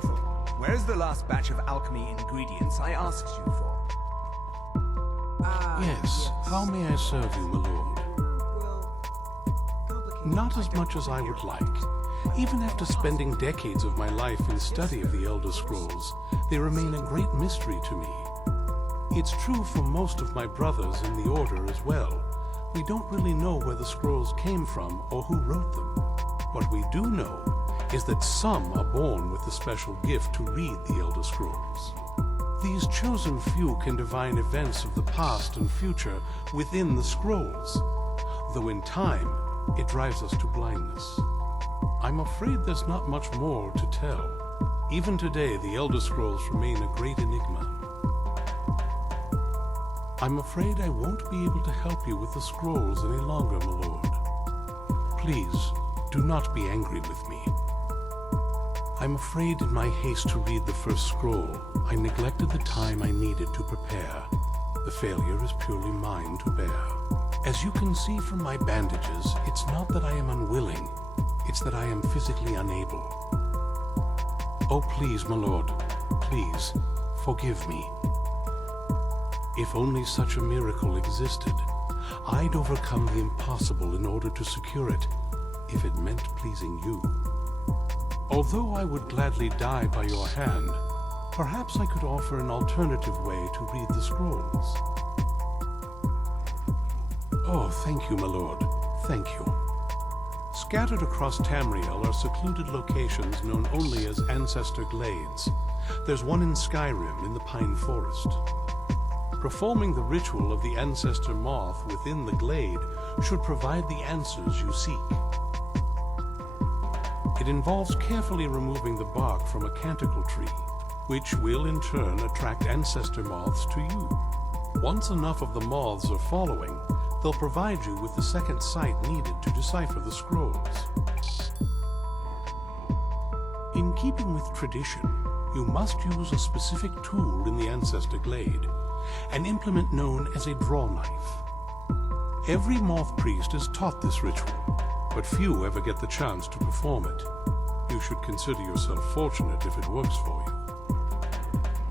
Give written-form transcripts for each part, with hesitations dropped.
Consul, where's the last batch of alchemy ingredients I asked you for? Yes, how may I serve you, my lord? Not as much as I would like. Even after spending decades of my life in study of the Elder Scrolls, they remain a great mystery to me. It's true for most of my brothers in the Order as well. We don't really know where the scrolls came from or who wrote them. What we do know is that some are born with the special gift to read the Elder Scrolls. These chosen few can divine events of the past and future within the scrolls, though in time it drives us to blindness. I'm afraid there's not much more to tell. Even today, the Elder Scrolls remain a great enigma. I'm afraid I won't be able to help you with the scrolls any longer, my lord. Please, do not be angry with me. I'm afraid in my haste to read the first scroll, I neglected the time I needed to prepare. The failure is purely mine to bear. As you can see from my bandages, it's not that I am unwilling, it's that I am physically unable. Oh, please, my lord, please, forgive me. If only such a miracle existed, I'd overcome the impossible in order to secure it, if it meant pleasing you. Although I would gladly die by your hand, perhaps I could offer an alternative way to read the scrolls. Oh, thank you, my lord. Thank you. Scattered across Tamriel are secluded locations known only as Ancestor Glades. There's one in Skyrim in the Pine Forest. Performing the ritual of the Ancestor Moth within the glade should provide the answers you seek. It involves carefully removing the bark from a canticle tree, which will in turn attract ancestor moths to you. Once enough of the moths are following, they'll provide you with the second sight needed to decipher the scrolls. In keeping with tradition, you must use a specific tool in the Ancestor Glade, an implement known as a draw knife. Every moth priest is taught this ritual, but few ever get the chance to perform it. You should consider yourself fortunate if it works for you.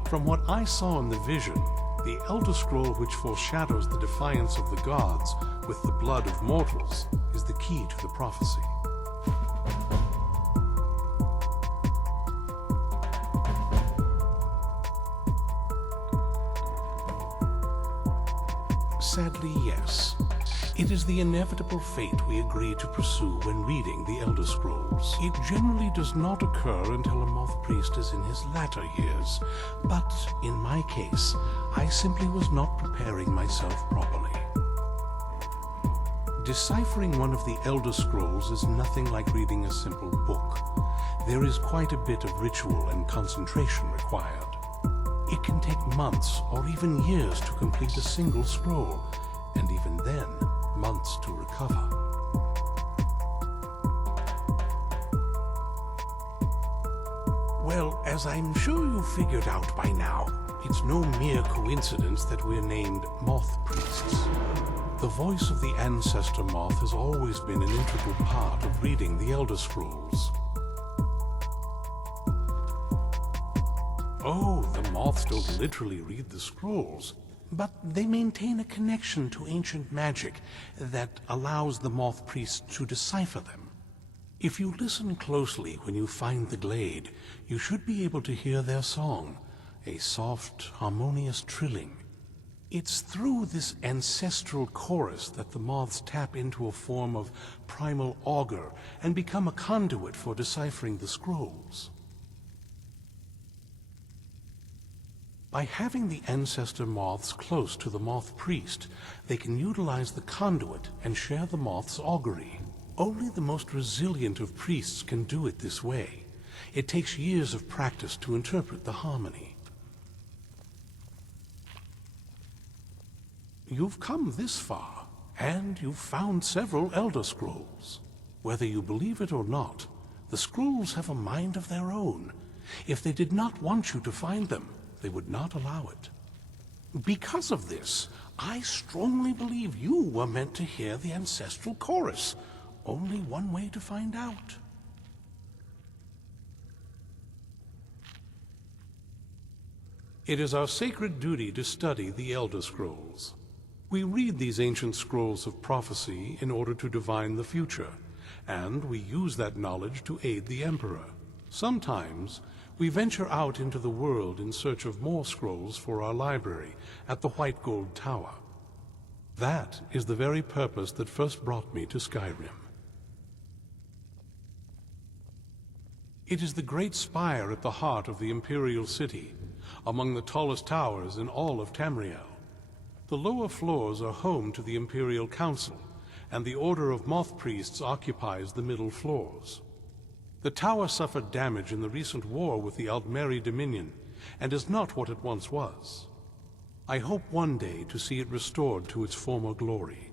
From what I saw in the vision, the Elder Scroll which foreshadows the defiance of the gods with the blood of mortals is the key to the prophecy. Sadly, yes. It is the inevitable fate we agree to pursue when reading the Elder Scrolls. It generally does not occur until a moth priest is in his latter years, but in my case, I simply was not preparing myself properly. Deciphering one of the Elder Scrolls is nothing like reading a simple book. There is quite a bit of ritual and concentration required. It can take months or even years to complete a single scroll, and even then, months to recover. Well, as I'm sure you figured out by now, it's no mere coincidence that we're named Moth Priests. The voice of the Ancestor Moth has always been an integral part of reading the Elder Scrolls. Oh, the moths don't literally read the scrolls, but they maintain a connection to ancient magic that allows the moth priests to decipher them. If you listen closely when you find the glade, you should be able to hear their song, a soft, harmonious trilling. It's through this ancestral chorus that the moths tap into a form of primal augur and become a conduit for deciphering the scrolls. By having the ancestor moths close to the moth priest, they can utilize the conduit and share the moth's augury. Only the most resilient of priests can do it this way. It takes years of practice to interpret the harmony. You've come this far, and you've found several Elder Scrolls. Whether you believe it or not, the scrolls have a mind of their own. If they did not want you to find them, they would not allow it. Because of this, I strongly believe you were meant to hear the ancestral chorus. Only one way to find out. It is our sacred duty to study the Elder Scrolls. We read these ancient scrolls of prophecy in order to divine the future, and we use that knowledge to aid the Emperor. Sometimes, we venture out into the world in search of more scrolls for our library at the White Gold Tower. That is the very purpose that first brought me to Skyrim. It is the great spire at the heart of the Imperial City, among the tallest towers in all of Tamriel. The lower floors are home to the Imperial Council, and the Order of Moth Priests occupies the middle floors. The tower suffered damage in the recent war with the Aldmeri Dominion, and is not what it once was. I hope one day to see it restored to its former glory.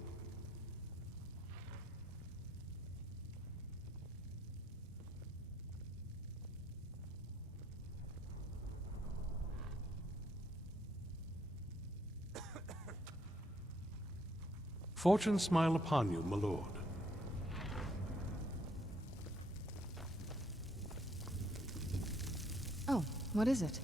Fortune smile upon you, my lord. Oh, what is it?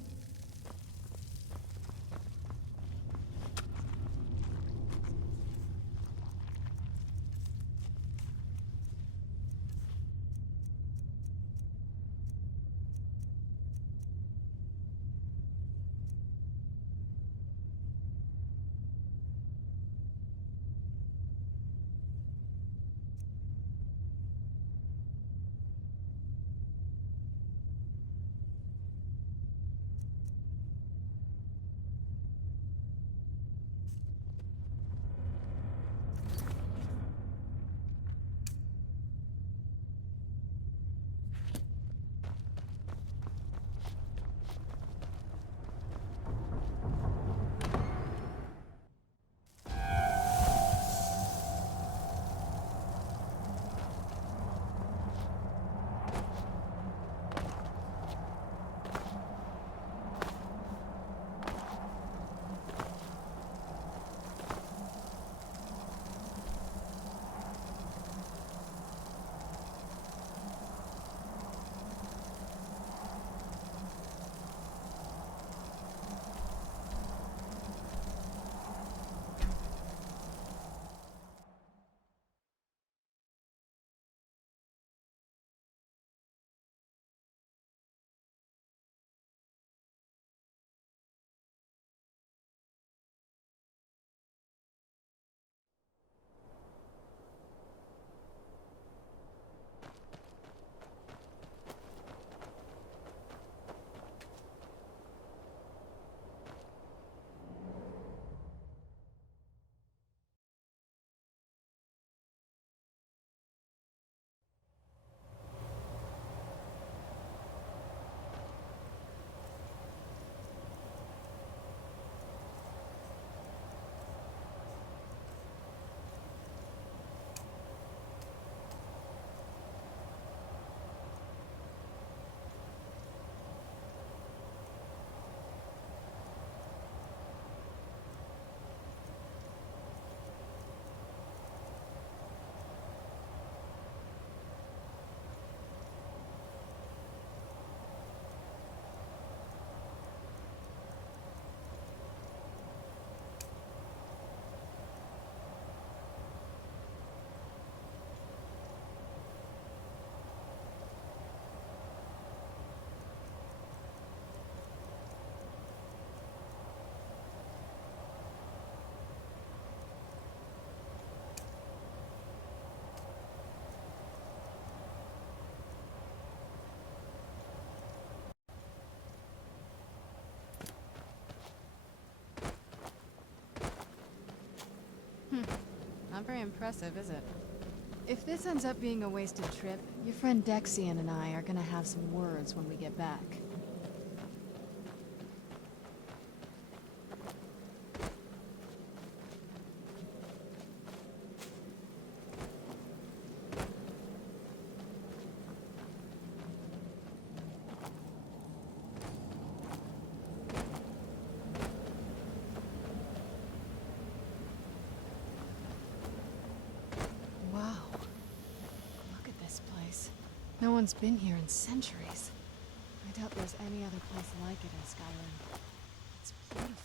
Not very impressive, is it? If this ends up being a wasted trip, your friend Dexian and I are gonna have some words when we get back. Wow. Look at this place. No one's been here in centuries. I doubt there's any other place like it in Skyrim. beautiful.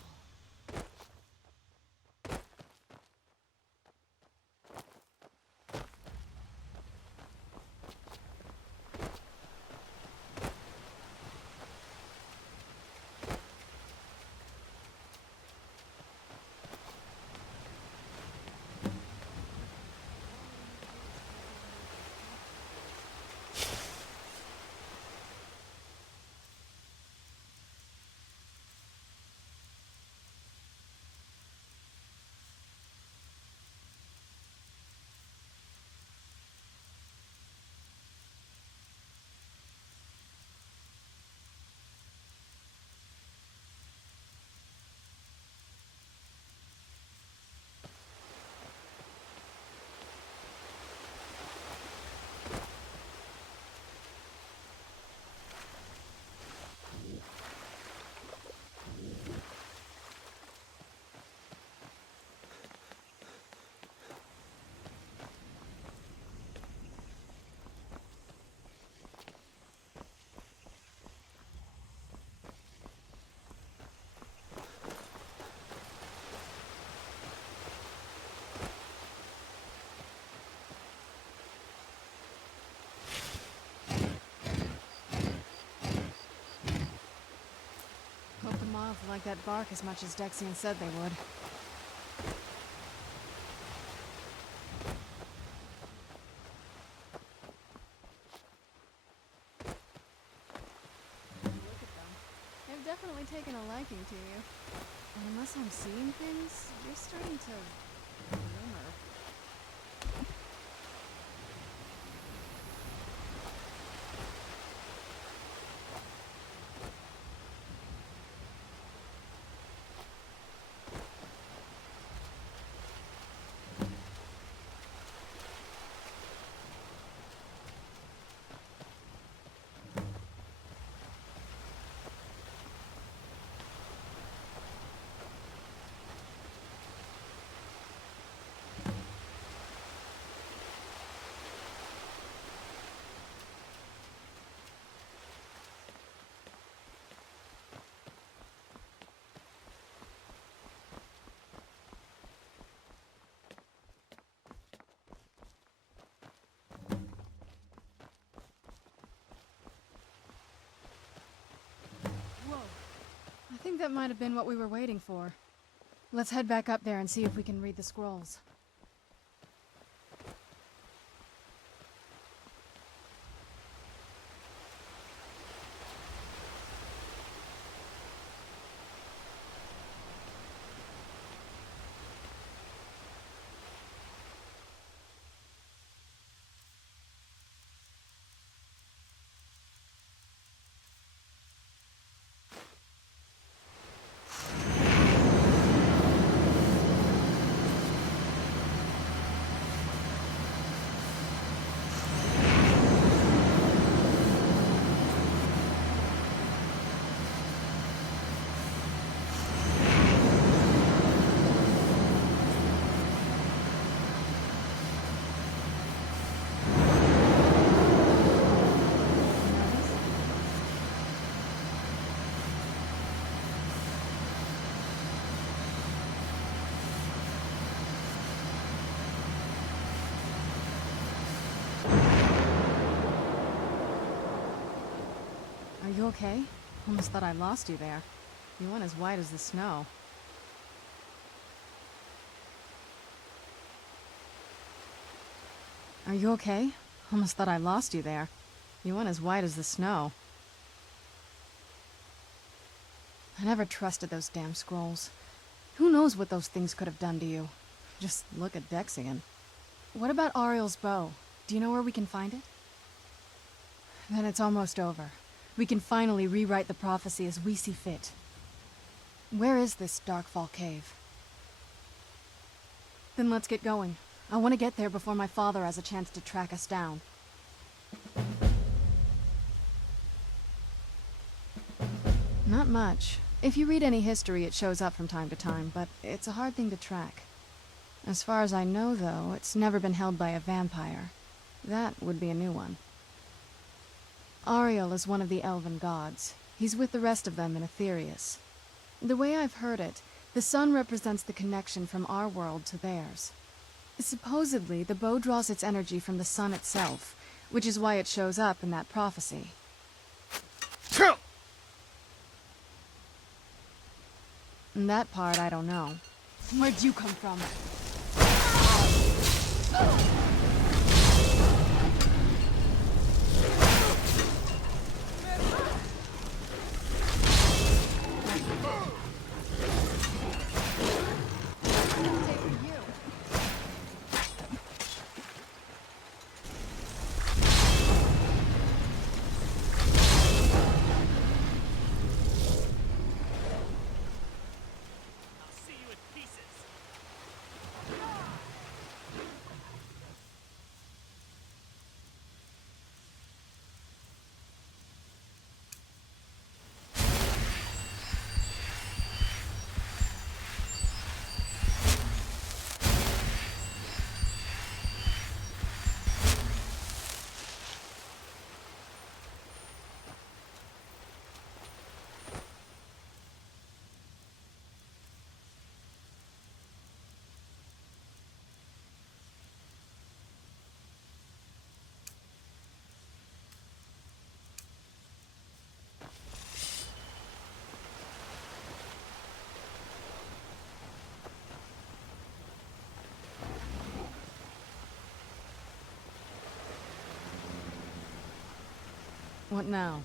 Hope the moths like that bark as much as Dexian said they would. Look at them. They've definitely taken a liking to you. And unless I'm seeing things, you're starting to glimmer. I think that might have been what we were waiting for. Let's head back up there and see if we can read the scrolls. Are you okay? Almost thought I lost you there. You went as white as the snow. Are you okay? Almost thought I lost you there. You went as white as the snow. I never trusted those damn scrolls. Who knows what those things could have done to you? Just look at Dexian. What about Auriel's bow? Do you know where we can find it? Then it's almost over. We can finally rewrite the prophecy as we see fit. Where is this Darkfall cave? Then let's get going. I want to get there before my father has a chance to track us down. Not much. If you read any history, it shows up from time to time, but it's a hard thing to track. As far as I know, though, it's never been held by a vampire. That would be a new one. Auriel is one of the elven gods. He's with the rest of them in Aetherius. The way I've heard it, the sun represents the connection from our world to theirs. Supposedly, the bow draws its energy from the sun itself, which is why it shows up in that prophecy. And that part I don't know. Where'd you come from? What now?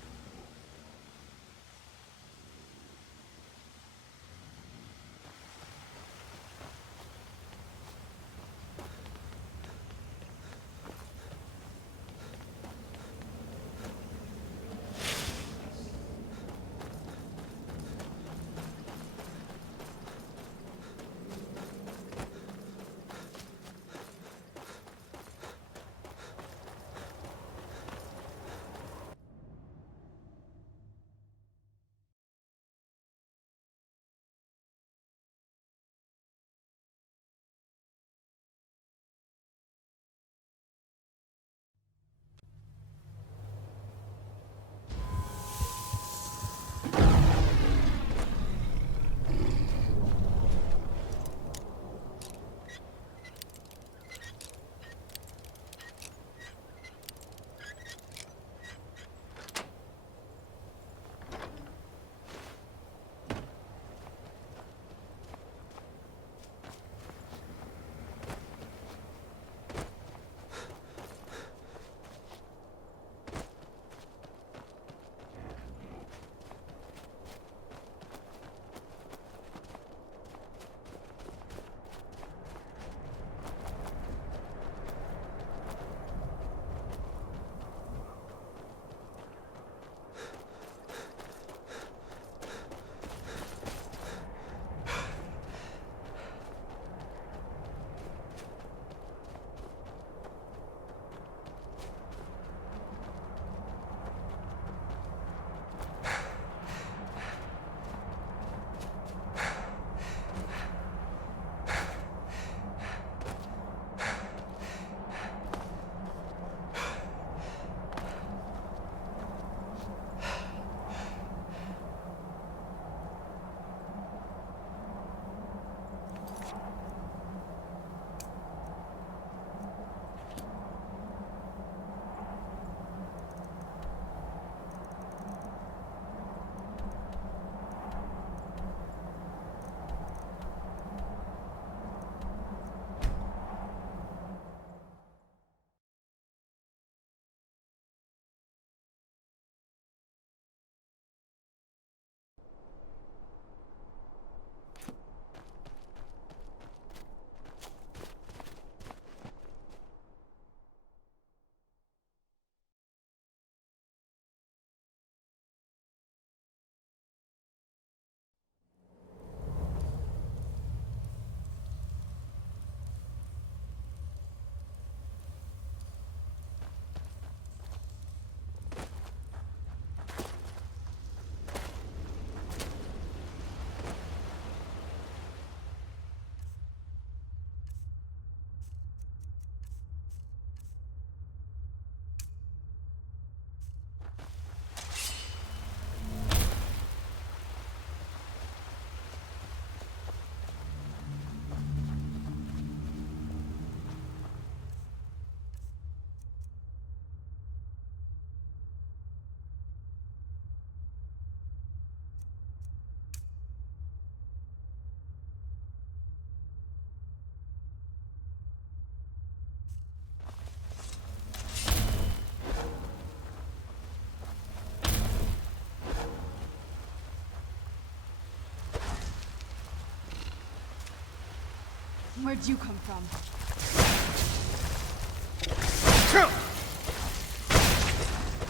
Where'd you come from?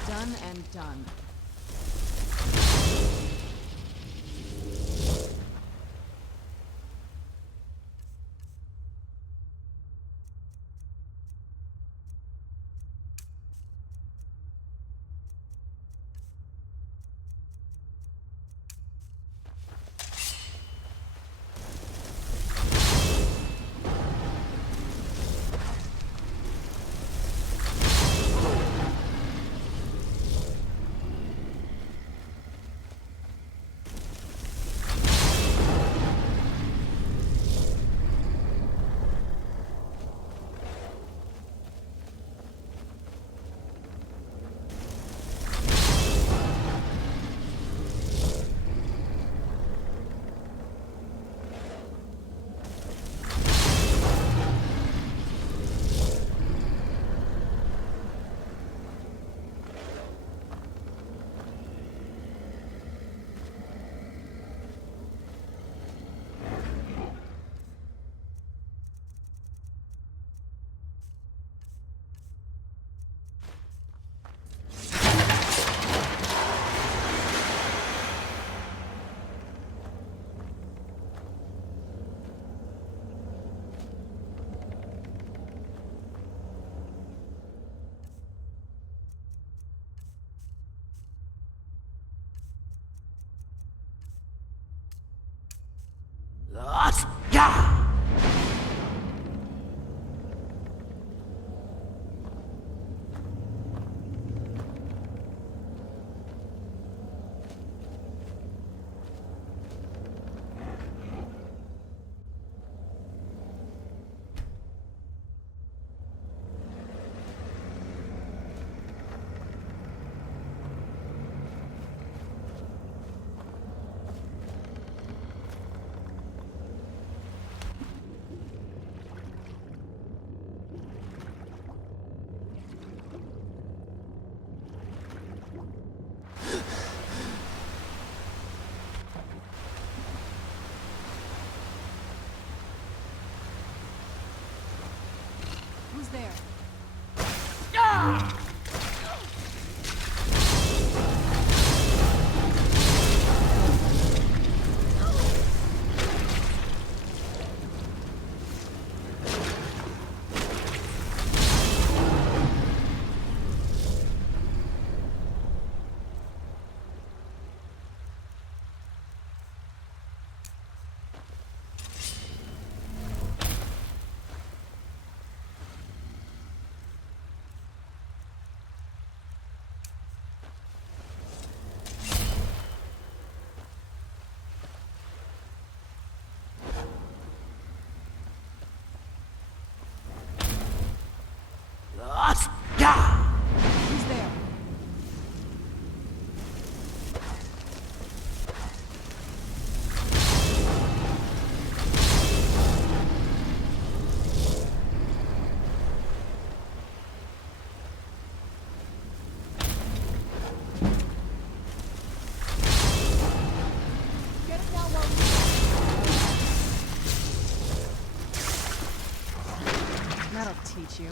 Done and done. Who's there? Who's there? Get it down while that'll teach you.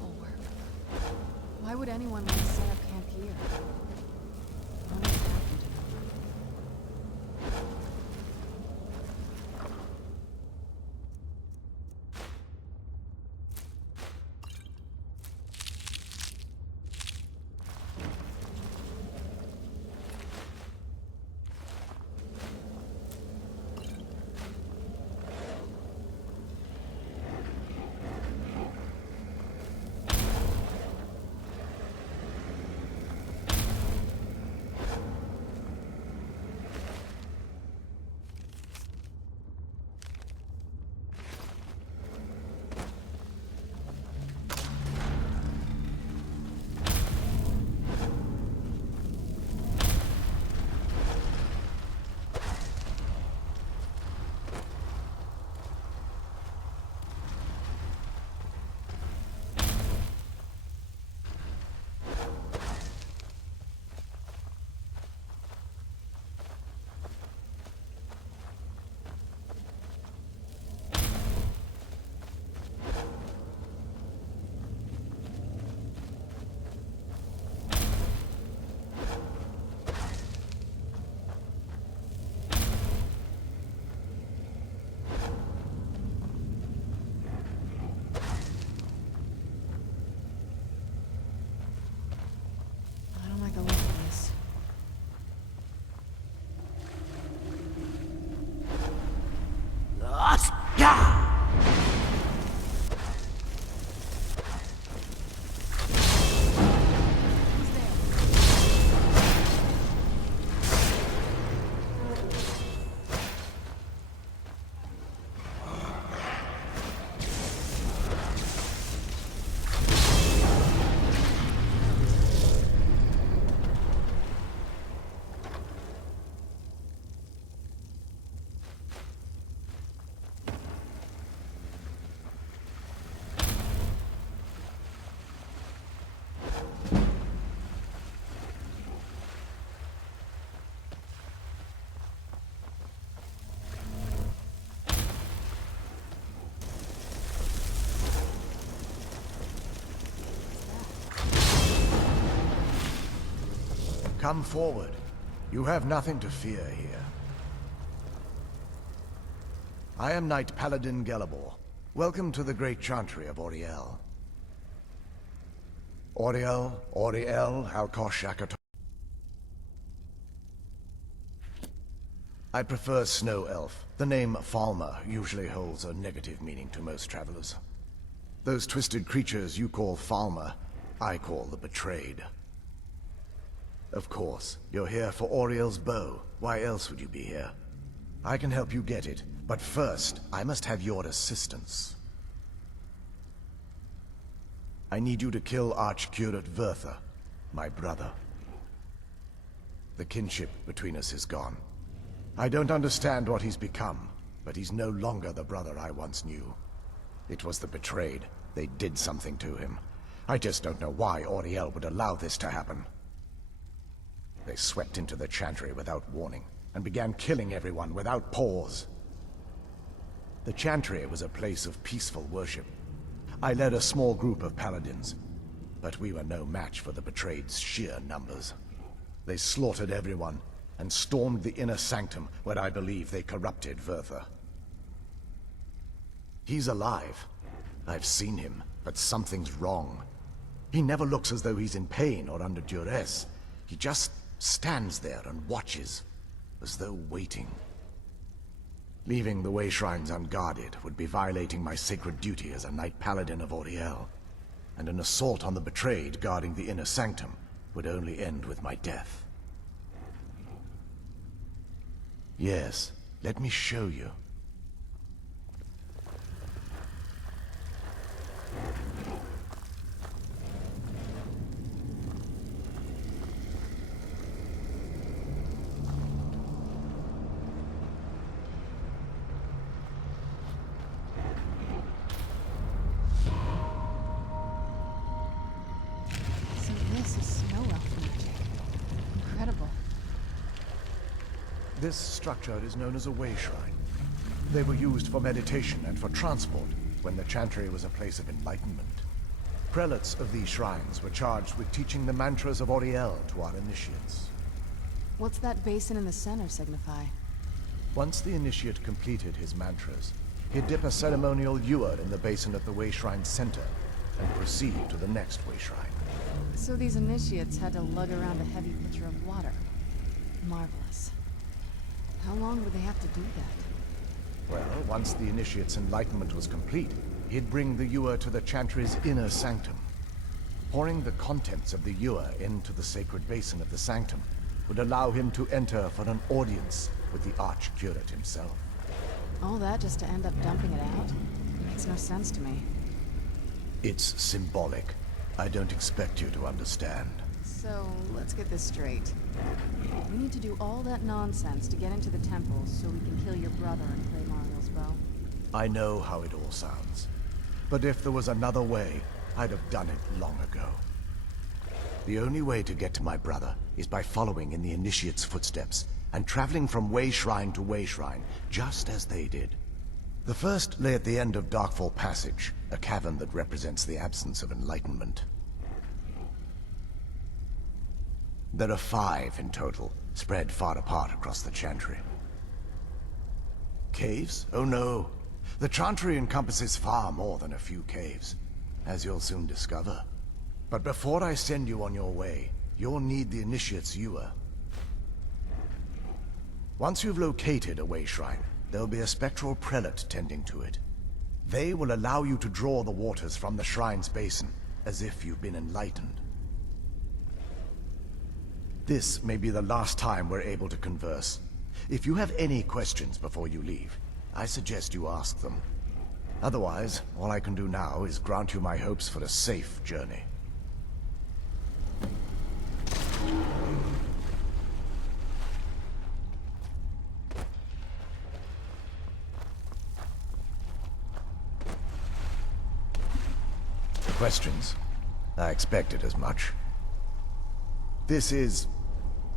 bulwark. Why would anyone want to set up camp here? I wonder what happened to them. I don't like the look of this. Who's there? Come forward. You have nothing to fear here. I am Knight Paladin Gelabor. Welcome to the great chantry of Auriel. Auriel, Halkosh. I prefer Snow Elf. The name Falmer usually holds a negative meaning to most travelers. Those twisted creatures you call Falmer, I call the Betrayed. Of course, you're here for Auriel's bow. Why else would you be here? I can help you get it, but first, I must have your assistance. I need you to kill Archcurate Verther, my brother. The kinship between us is gone. I don't understand what he's become, but he's no longer the brother I once knew. It was the Betrayed. They did something to him. I just don't know why Auriel would allow this to happen. They swept into the chantry without warning, and began killing everyone without pause. The chantry was a place of peaceful worship. I led a small group of paladins, but we were no match for the Betrayed's sheer numbers. They slaughtered everyone, and stormed the inner sanctum where I believe they corrupted Verther. He's alive. I've seen him, but something's wrong. He never looks as though he's in pain or under duress. He just stands there and watches, as though waiting. Leaving the way shrines unguarded would be violating my sacred duty as a Knight Paladin of Auriel, and an assault on the Betrayed guarding the inner sanctum would only end with my death. Yes, let me show you. So this is Snow Elf magic. Incredible. This structure is known as a way shrine. They were used for meditation and for transport when the chantry was a place of enlightenment. Prelates of these shrines were charged with teaching the mantras of Auriel to our initiates. What's that basin in the center signify? Once the initiate completed his mantras, he'd dip a ceremonial ewer in the basin at the Way Shrine's center and proceed to the next Way Shrine. So these initiates had to lug around a heavy pitcher of water. Marvelous. How long would they have to do that? Well, once the initiate's enlightenment was complete, he'd bring the ewer to the chantry's inner sanctum. Pouring the contents of the ewer into the sacred basin of the sanctum would allow him to enter for an audience with the Archcurate himself. All that just to end up dumping it out? Makes no sense to me. It's symbolic. I don't expect you to understand. So, let's get this straight. We need to do all that nonsense to get into the temples so we can kill your brother and claim Auriel's bow. I know how it all sounds. But if there was another way, I'd have done it long ago. The only way to get to my brother is by following in the Initiate's footsteps and traveling from Way Shrine to Way Shrine, just as they did. The first lay at the end of Darkfall Passage, a cavern that represents the absence of enlightenment. There are 5 in total, spread far apart across the Chantry. Caves? Oh no. The Chantry encompasses far more than a few caves, as you'll soon discover. But before I send you on your way, you'll need the Initiate's ewer. Once you've located a Way Shrine, there'll be a spectral prelate tending to it. They will allow you to draw the waters from the shrine's basin, as if you've been enlightened. This may be the last time we're able to converse. If you have any questions before you leave, I suggest you ask them. Otherwise, all I can do now is grant you my hopes for a safe journey. Questions? I expected as much. This is,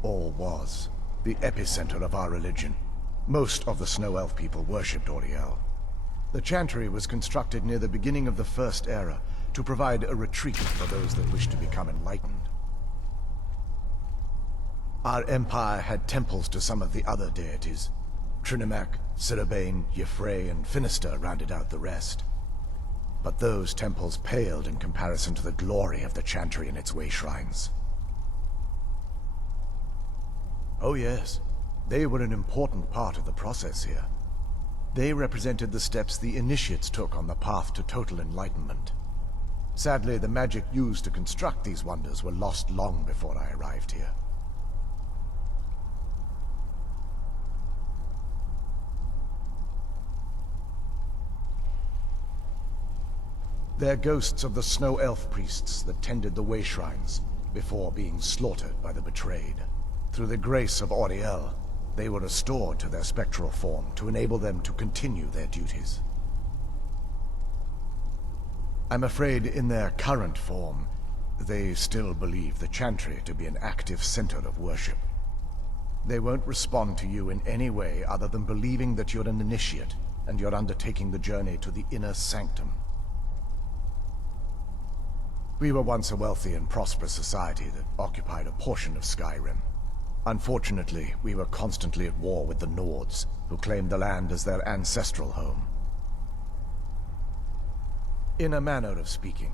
or was, the epicenter of our religion. Most of the Snow Elf people worshipped Auriel. The Chantry was constructed near the beginning of the First Era to provide a retreat for those that wished to become enlightened. Our empire had temples to some of the other deities. Trinimac, Sirabane, Yffrey, and Finister rounded out the rest. But those temples paled in comparison to the glory of the Chantry and its Way Shrines. Oh yes, they were an important part of the process here. They represented the steps the Initiates took on the path to total enlightenment. Sadly, the magic used to construct these wonders were lost long before I arrived here. They're ghosts of the Snow Elf priests that tended the Way Shrines before being slaughtered by the betrayed. Through the grace of Auriel, they were restored to their spectral form to enable them to continue their duties. I'm afraid in their current form, they still believe the Chantry to be an active center of worship. They won't respond to you in any way other than believing that you're an initiate and you're undertaking the journey to the inner sanctum. We were once a wealthy and prosperous society that occupied a portion of Skyrim. Unfortunately, we were constantly at war with the Nords, who claimed the land as their ancestral home. In a manner of speaking,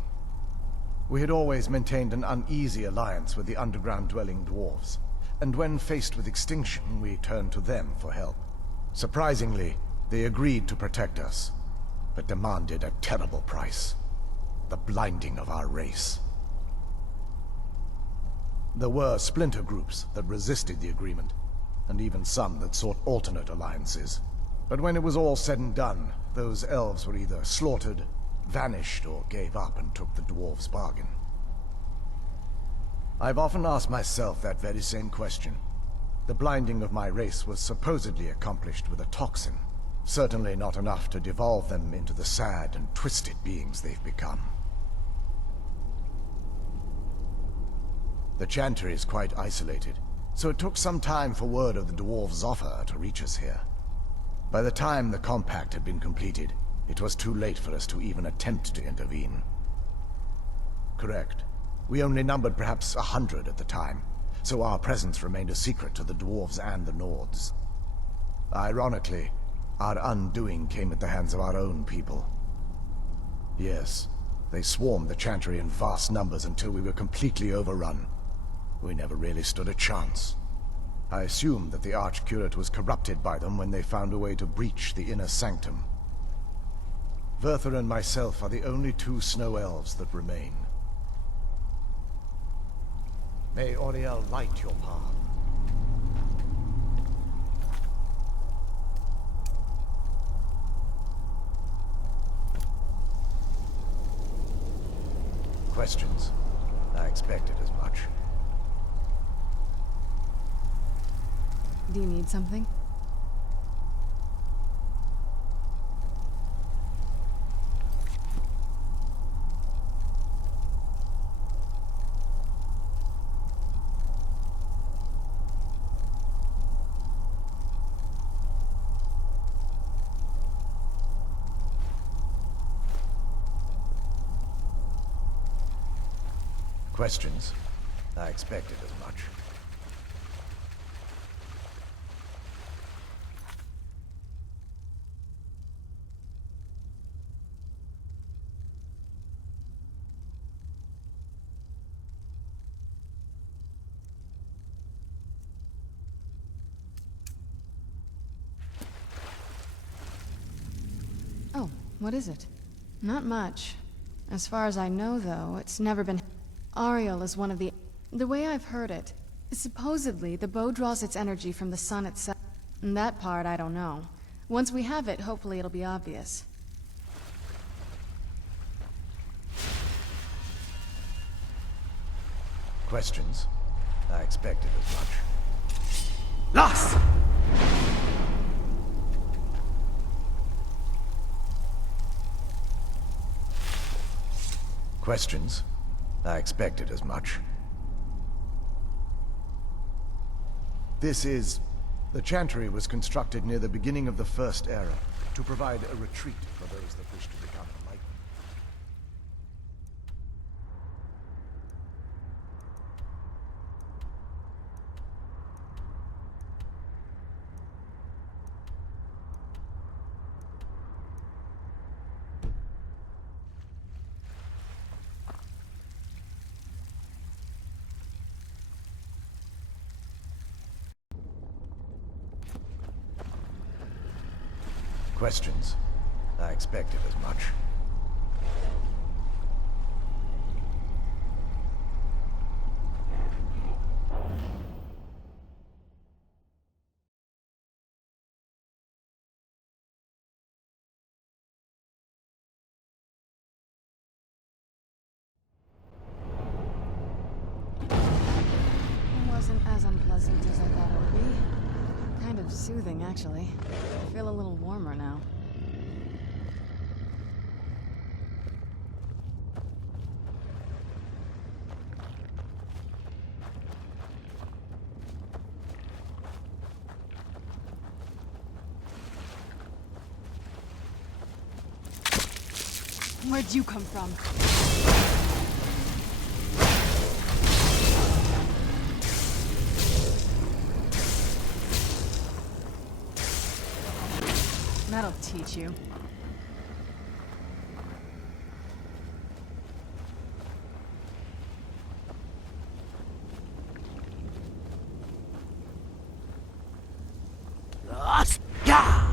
we had always maintained an uneasy alliance with the underground-dwelling dwarves, and when faced with extinction, we turned to them for help. Surprisingly, they agreed to protect us, but demanded a terrible price: the blinding of our race. There were splinter groups that resisted the agreement, and even some that sought alternate alliances. But when it was all said and done, those elves were either slaughtered, vanished, or gave up and took the dwarves' bargain. I've often asked myself that very same question. The blinding of my race was supposedly accomplished with a toxin, certainly not enough to devolve them into the sad and twisted beings they've become. The Chantry is quite isolated, so it took some time for word of the dwarves' offer to reach us here. By the time the compact had been completed, it was too late for us to even attempt to intervene. Correct. We only numbered perhaps 100 at the time, so our presence remained a secret to the dwarves and the Nords. Ironically, our undoing came at the hands of our own people. Yes, they swarmed the Chantry in vast numbers until we were completely overrun. We never really stood a chance. I assumed that the Archcurate was corrupted by them when they found a way to breach the inner sanctum. Verther and myself are the only two snow elves that remain. May Auriel light your path. Questions? I expected as much. Do you need something? Questions? I expected as much. Oh, what is it? Not much. As far as I know, though, it's never been... Auriel is one of the... The way I've heard it, supposedly the bow draws its energy from the sun itself. And that part, I don't know. Once we have it, hopefully it'll be obvious. Questions? I expected as much. Lost! Questions? I expected as much. This is... The Chantry was constructed near the beginning of the First Era, to provide a retreat for those that wish to become enlightened. Questions? I expected as much. It wasn't as unpleasant as I thought it would be. Kind of soothing, actually. I feel a little warmer now. Where'd you come from? That'll teach you. Lost! Yeah!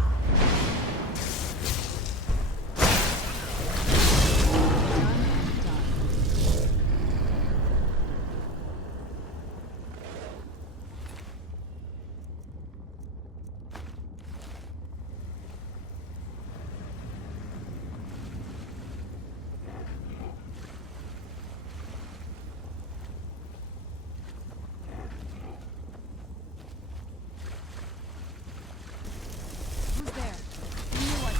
Who's there? You knew I...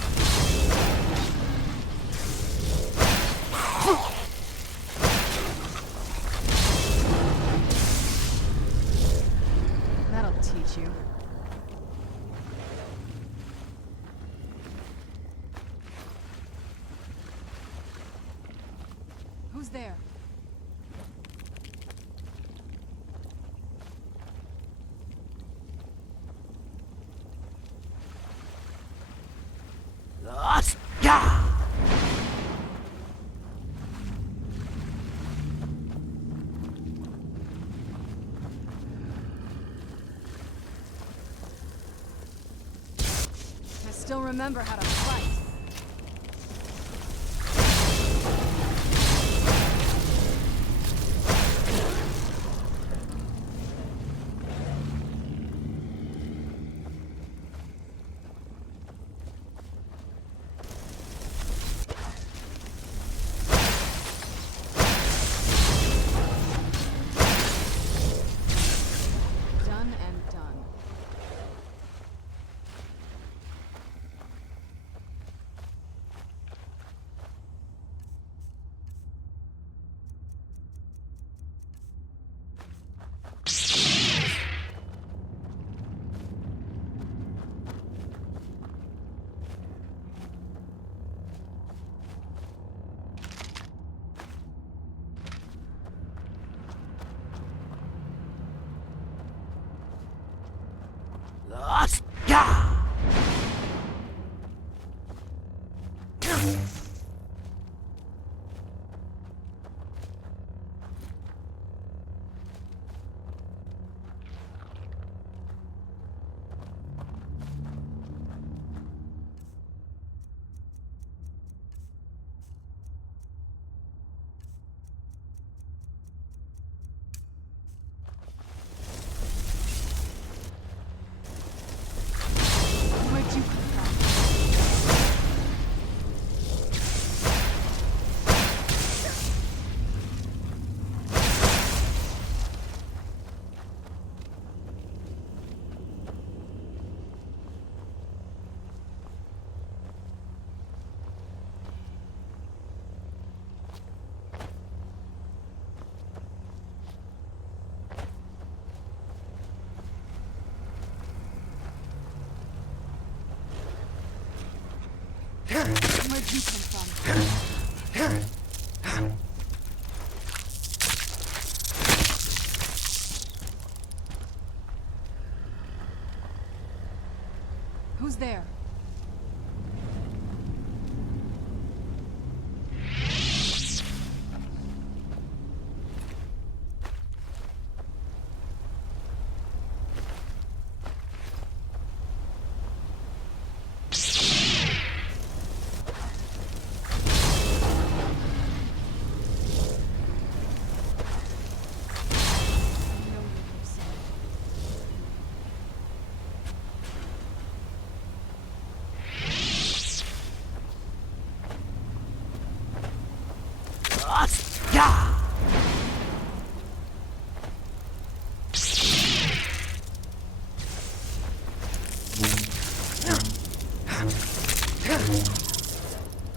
That'll teach you. Who's there? still remember how to fight. Done and done. Where'd you come from? Where'd you come from? Who's there?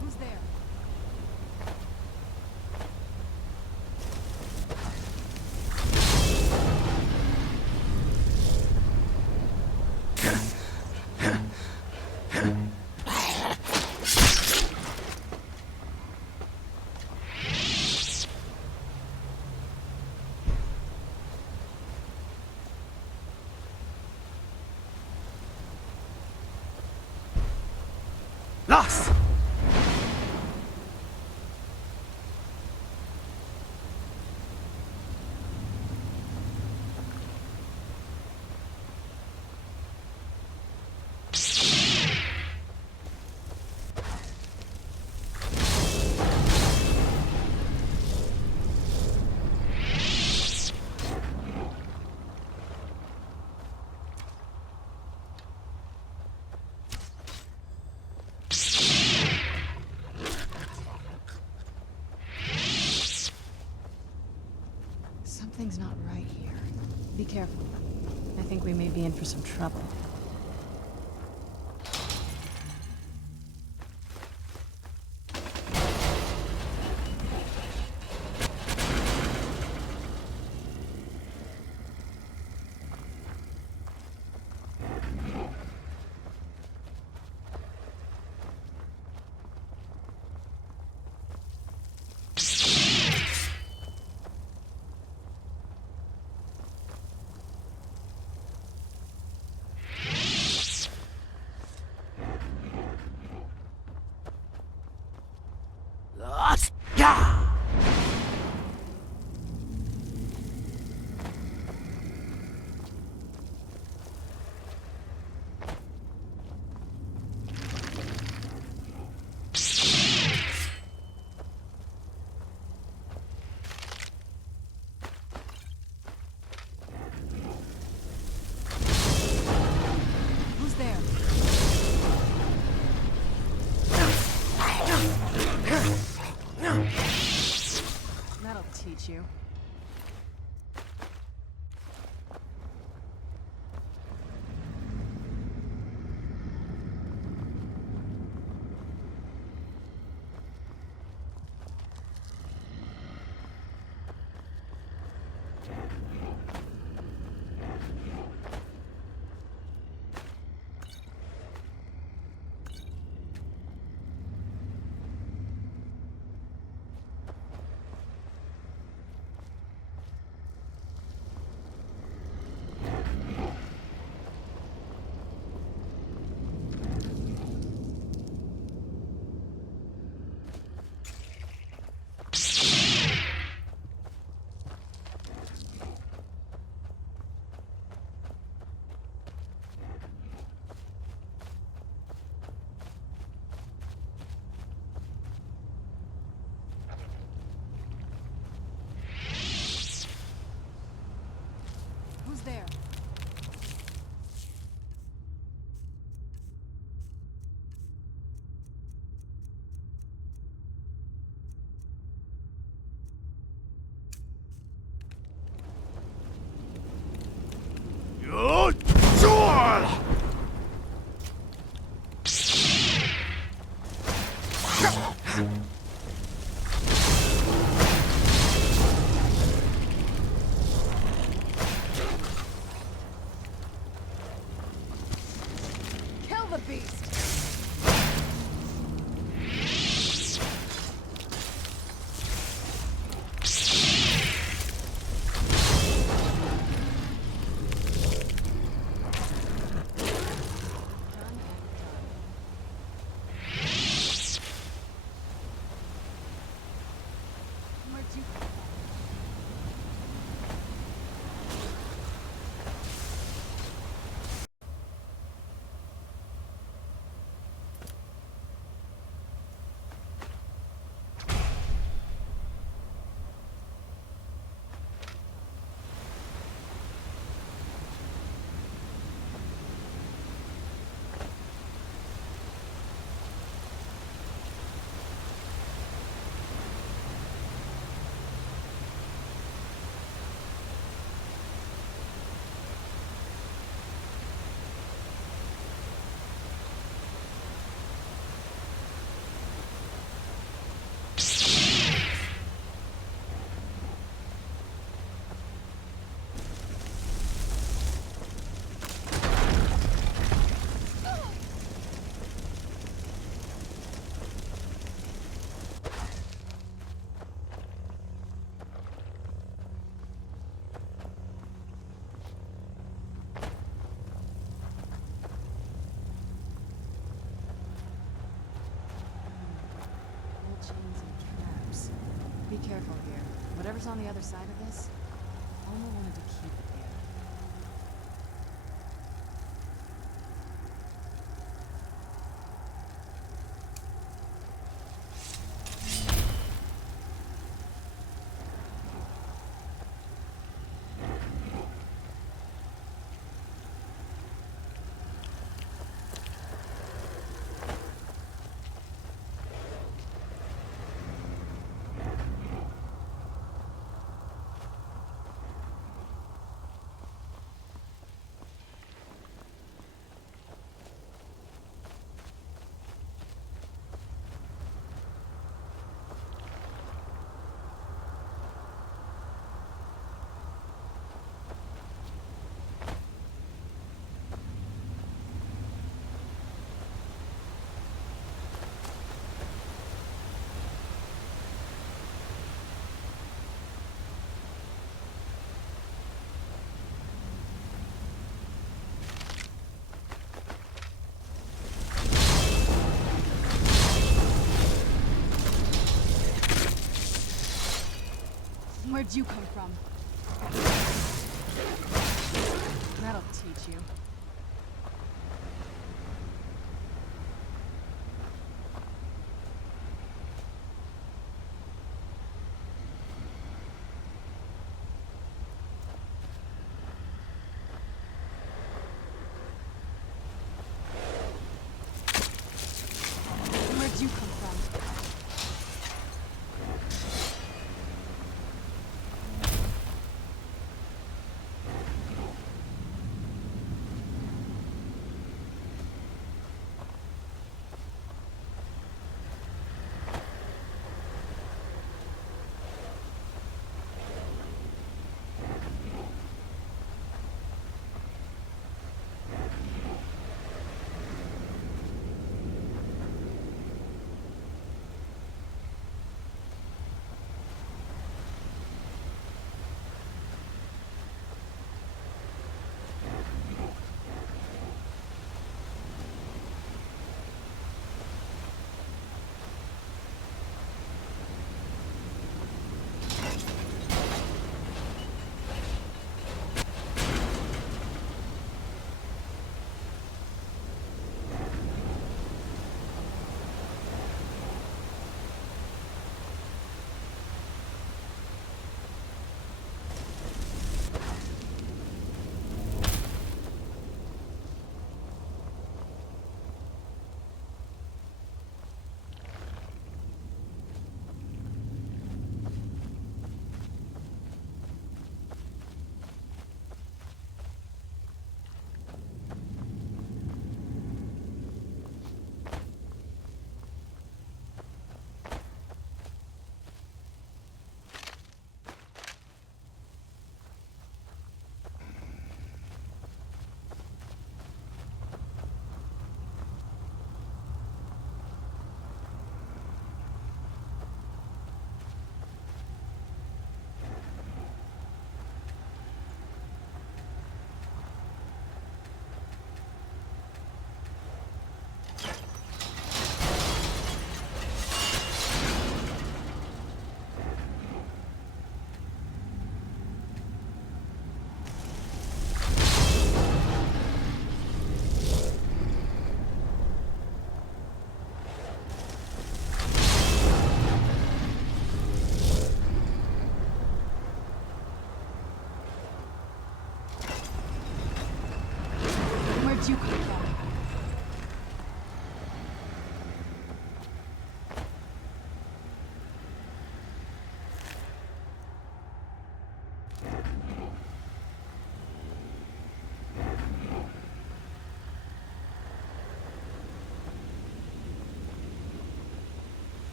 Who's there? Lost! Something's not right here. Be careful. I think we may be in for some trouble. teach you. Who's there? Kill the beast! Where'd you come from? Old chains and traps. Be careful here. Whatever's on the other side of this, Alma wanted to keep it there. Where'd you come from? That'll teach you. Where'd you come from? It's you, Auriel.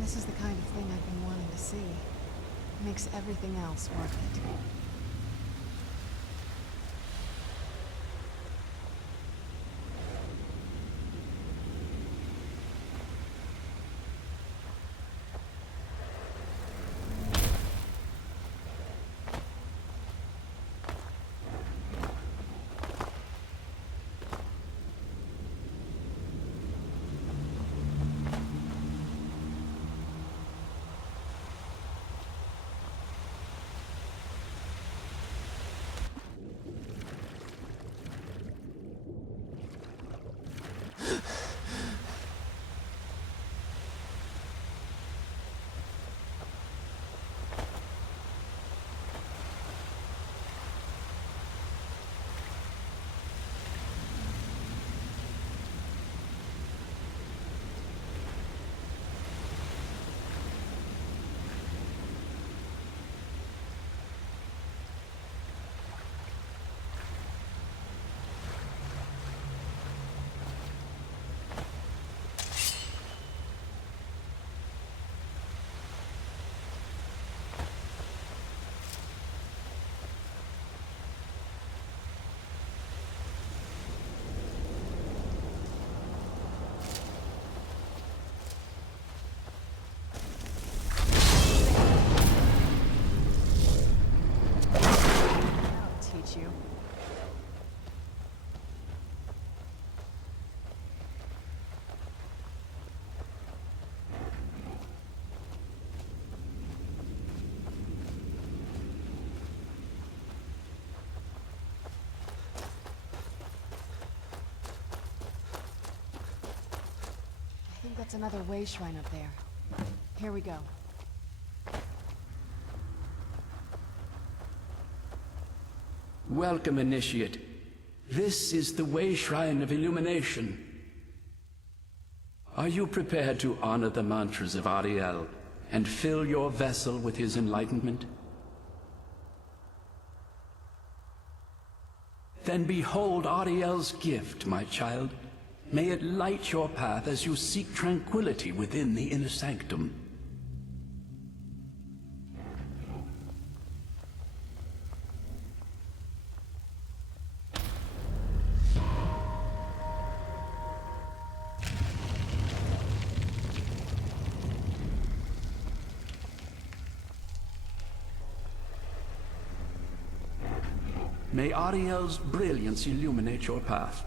This is the kind of thing I've been wanting to see. Makes everything else worth it. You. I think that's another way shrine up there. Here we go. Welcome, Initiate. This is the Way Shrine of Illumination. Are you prepared to honor the mantras of Auriel and fill your vessel with his enlightenment? Then behold Auriel's gift, my child. May it light your path as you seek tranquility within the inner sanctum. May Auriel's brilliance illuminate your path.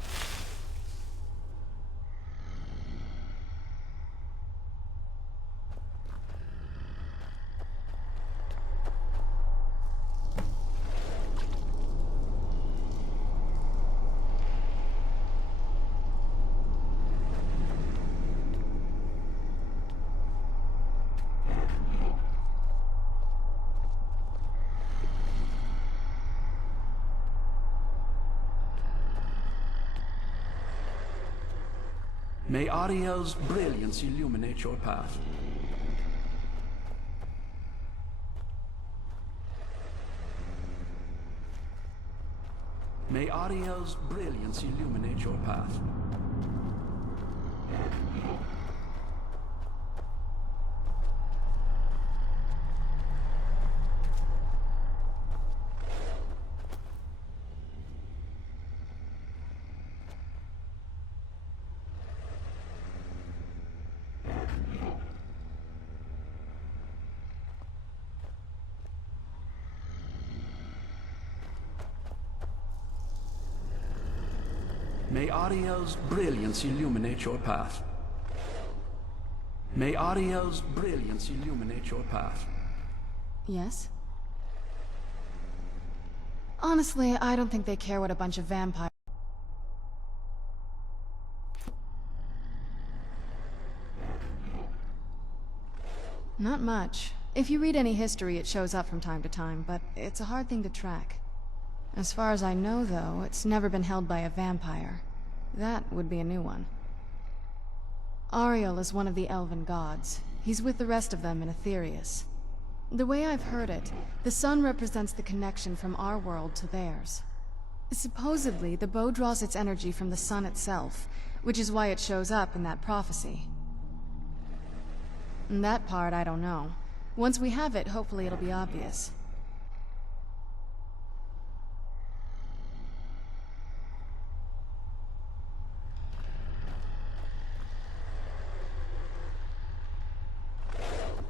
May Auriel's brilliance illuminate your path. May Auriel's brilliance illuminate your path. May Auriel's brilliance illuminate your path. May Auriel's brilliance illuminate your path. Yes? Honestly, I don't think they care what a bunch of vampires... Not much. If you read any history, it shows up from time to time, but it's a hard thing to track. As far as I know, though, it's never been held by a vampire. That would be a new one. Auriel is one of the elven gods. He's with the rest of them in Aetherius. The way I've heard it, the sun represents the connection from our world to theirs. Supposedly, the bow draws its energy from the sun itself, which is why it shows up in that prophecy. And that part, I don't know. Once we have it, hopefully it'll be obvious.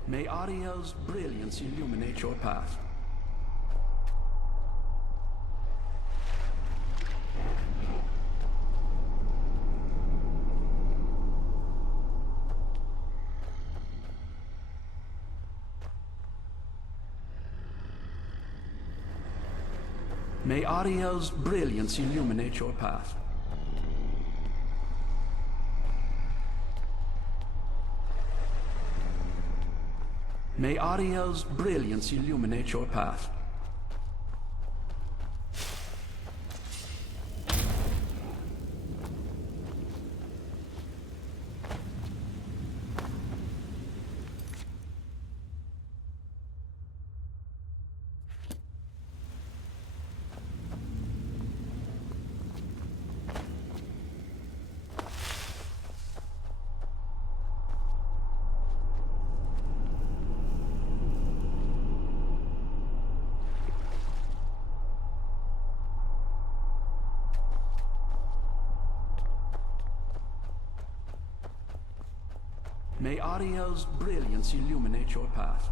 May Auriel's brilliance illuminate your path. May Auriel's brilliance illuminate your path. May Auriel's brilliance illuminate your path. May Auriel's brilliance illuminate your path.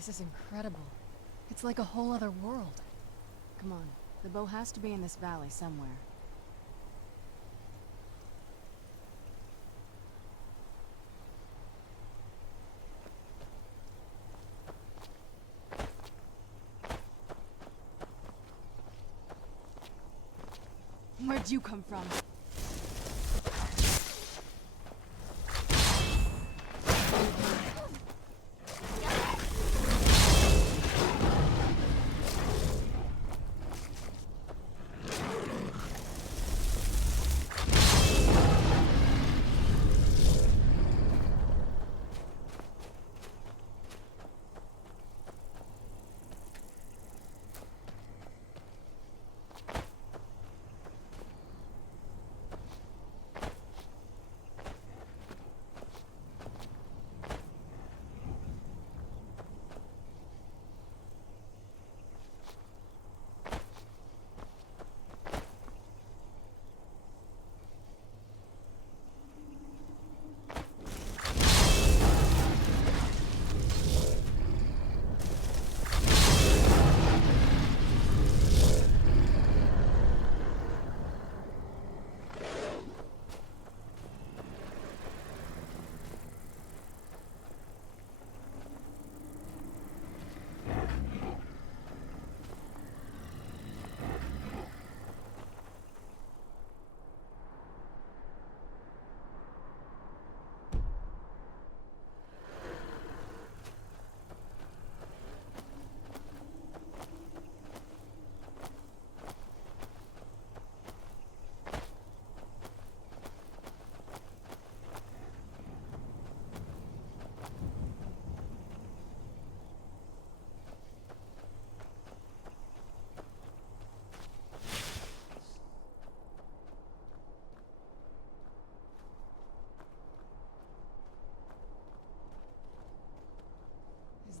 This is incredible. It's like a whole other world. Come on, the bow has to be in this valley somewhere. Where'd you come from?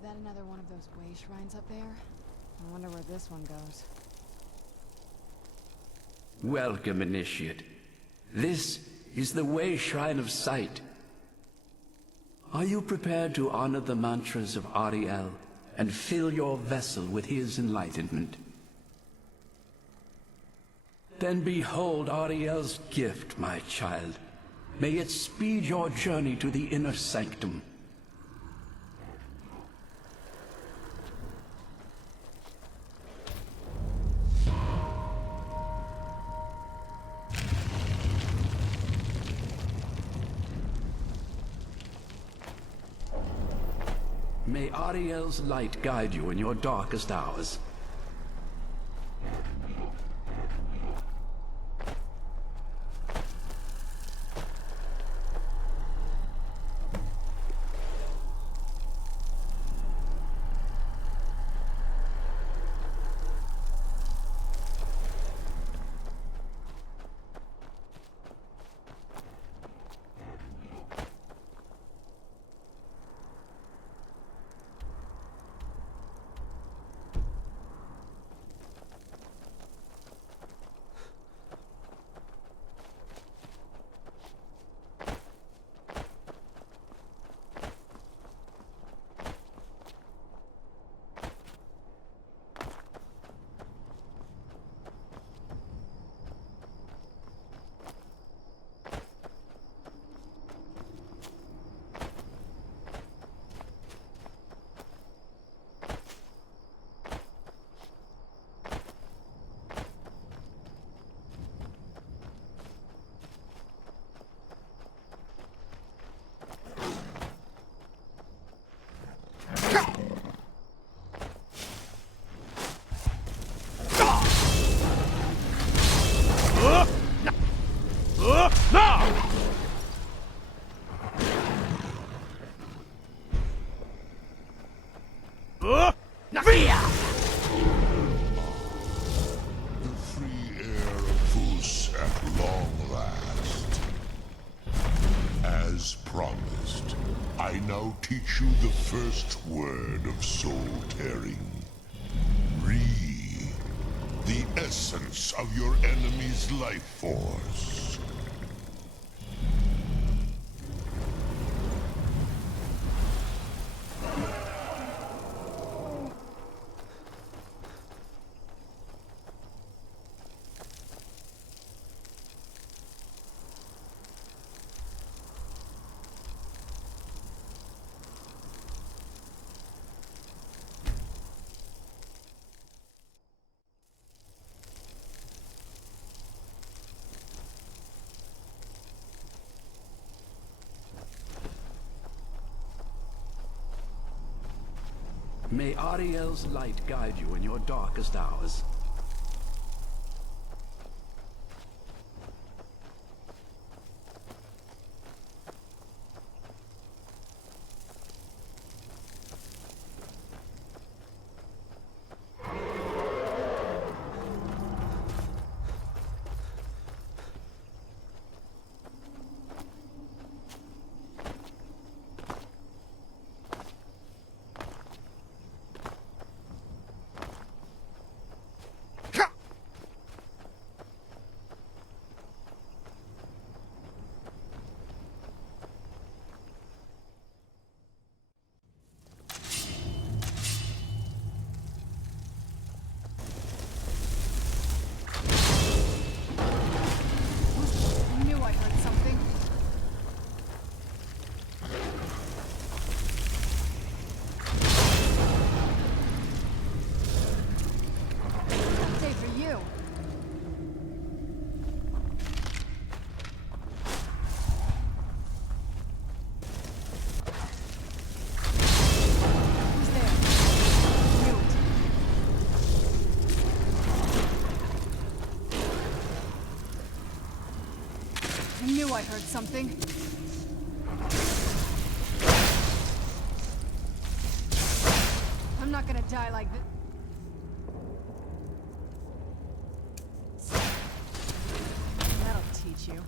that another one of those way shrines up there? I wonder where this one goes. Welcome, Initiate. This is the Way Shrine of Sight. Are you prepared to honor the mantras of Auriel and fill your vessel with his enlightenment? Then behold Auriel's gift, my child. May it speed your journey to the inner sanctum. May Auriel's light guide you in your darkest hours. I now teach you the first word of soul-tearing. Re, the essence of your enemy's life force. May Auriel's light guide you in your darkest hours. I heard something. I'm not gonna die like this. That'll teach you.